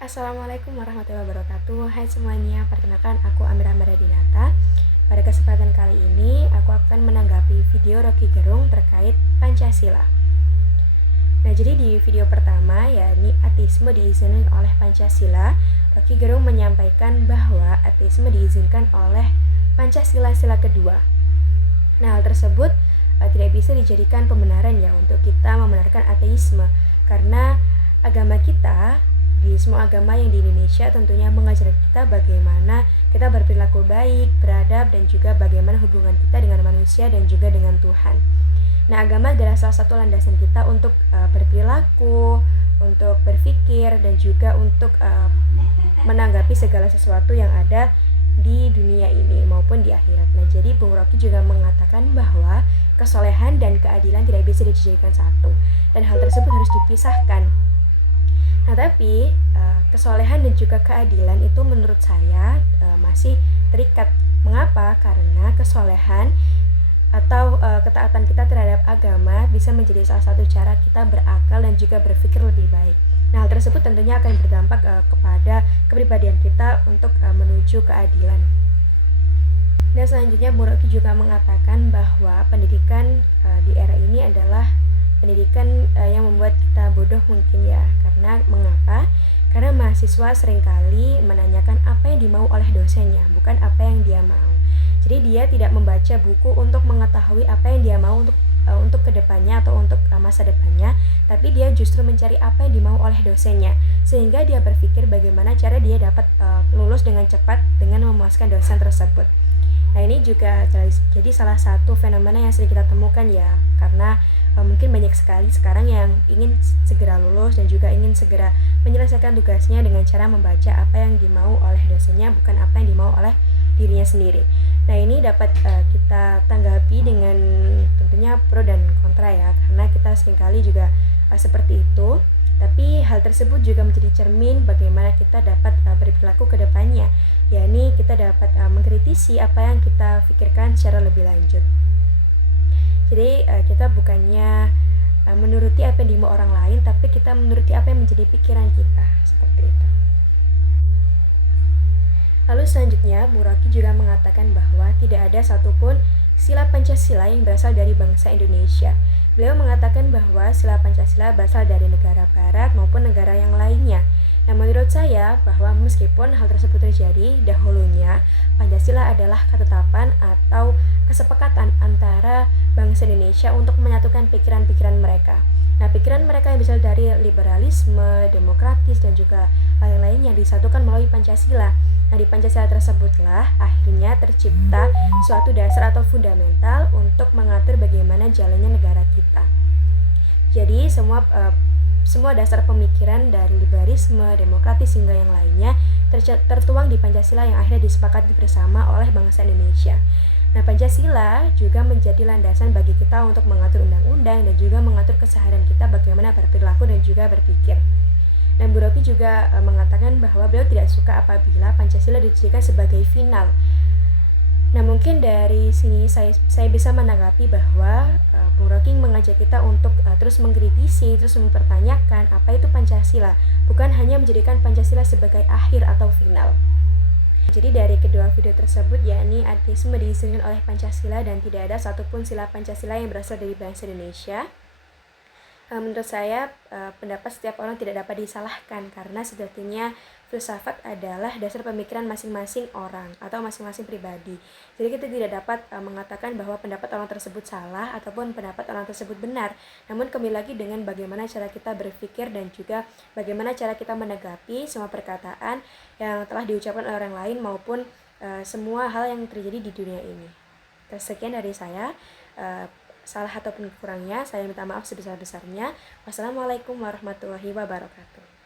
Assalamualaikum warahmatullahi wabarakatuh. Hai semuanya, perkenalkan aku Amira Maradinata. Pada kesempatan kali ini, aku akan menanggapi video Rocky Gerung terkait Pancasila. Nah, jadi di video pertama, yakni ateisme diizinkan oleh Pancasila, Rocky Gerung menyampaikan bahwa ateisme diizinkan oleh Pancasila sila kedua. Nah, hal tersebut tidak bisa dijadikan pembenaran ya untuk kita membenarkan ateisme, karena agama kita di semua agama yang di Indonesia tentunya mengajarkan kita bagaimana kita berperilaku baik, beradab, dan juga bagaimana hubungan kita dengan manusia dan juga dengan Tuhan. Nah, agama adalah salah satu landasan kita untuk berperilaku, untuk berpikir, dan juga untuk menanggapi segala sesuatu yang ada di dunia ini maupun di akhirat. Nah, jadi Bung Rocky juga mengatakan bahwa kesolehan dan keadilan tidak bisa dijadikan satu, dan hal tersebut harus dipisahkan. Nah, tapi kesolehan dan juga keadilan itu menurut saya masih terikat. Mengapa? Karena kesolehan atau ketaatan kita terhadap agama bisa menjadi salah satu cara kita berakal dan juga berpikir lebih baik. Nah, hal tersebut tentunya akan berdampak kepada kepribadian kita untuk menuju keadilan. Dan selanjutnya Bung Rocky juga mengatakan bahwa pendidikan di era ini adalah pendidikan yang membuat kita bodoh mungkin ya. Karena mengapa? Karena mahasiswa seringkali menanyakan apa yang dimau oleh dosennya, bukan apa yang dia mau. Jadi dia tidak membaca buku untuk mengetahui apa yang dia mau untuk kedepannya atau untuk masa depannya, tapi dia justru mencari apa yang dimau oleh dosennya, sehingga dia berpikir bagaimana cara dia dapat lulus dengan cepat dengan memuaskan dosen tersebut. Nah, ini juga jadi salah satu fenomena yang sering kita temukan ya, karena mungkin banyak sekali sekarang yang ingin segera lulus dan juga ingin segera menyelesaikan tugasnya dengan cara membaca apa yang dimau oleh dosennya, bukan apa yang dimau oleh dirinya sendiri. Nah, ini dapat kita tanggapi dengan tentunya pro dan kontra ya, karena kita seringkali juga seperti itu. Tapi hal tersebut juga menjadi cermin bagaimana kita dapat berperilaku ke depannya, yakni kita dapat mengkritisi apa yang kita pikirkan secara lebih lanjut. Jadi kita bukannya menuruti apa yang dimau orang lain, tapi kita menuruti apa yang menjadi pikiran kita, seperti itu. Lalu selanjutnya, Bung Rocky juga mengatakan bahwa tidak ada satupun sila Pancasila yang berasal dari bangsa Indonesia. Beliau mengatakan bahwa sila Pancasila berasal dari negara barat maupun negara yang lainnya. Nah, menurut saya bahwa meskipun hal tersebut terjadi, dahulunya Pancasila adalah ketetapan atau kesepakatan antara bangsa Indonesia untuk menyatukan pikiran-pikiran mereka. Nah, pikiran mereka yang berasal dari liberalisme, demokratis, dan juga lain-lain yang disatukan melalui Pancasila. Nah, di Pancasila tersebutlah akhirnya tercipta suatu dasar atau fundamental untuk mengatur bagaimana jalannya negara kita. Jadi semua dasar pemikiran dari liberalisme, demokratis hingga yang lainnya tertuang di Pancasila yang akhirnya disepakati bersama oleh bangsa Indonesia. Nah, Pancasila juga menjadi landasan bagi kita untuk mengatur undang-undang dan juga mengatur keseharian kita bagaimana berperilaku dan juga berpikir. Dan Bu Rocky juga mengatakan bahwa beliau tidak suka apabila Pancasila dijadikan sebagai final. Nah, mungkin dari sini saya bisa menanggapi bahwa Bung Rocky mengajak kita untuk terus mengkritisi, terus mempertanyakan apa itu Pancasila, bukan hanya menjadikan Pancasila sebagai akhir atau final. Jadi dari kedua video tersebut, yakni ateisme diizinkan oleh Pancasila dan tidak ada satupun sila Pancasila yang berasal dari bangsa Indonesia. Menurut saya pendapat setiap orang tidak dapat disalahkan, karena sejatinya filsafat adalah dasar pemikiran masing-masing orang atau masing-masing pribadi. Jadi kita tidak dapat mengatakan bahwa pendapat orang tersebut salah ataupun pendapat orang tersebut benar. Namun kembali lagi dengan bagaimana cara kita berpikir dan juga bagaimana cara kita menanggapi semua perkataan yang telah diucapkan oleh orang lain maupun semua hal yang terjadi di dunia ini. Sekian dari saya. Salah ataupun kurangnya saya minta maaf sebesar-besarnya. Wassalamualaikum warahmatullahi wabarakatuh.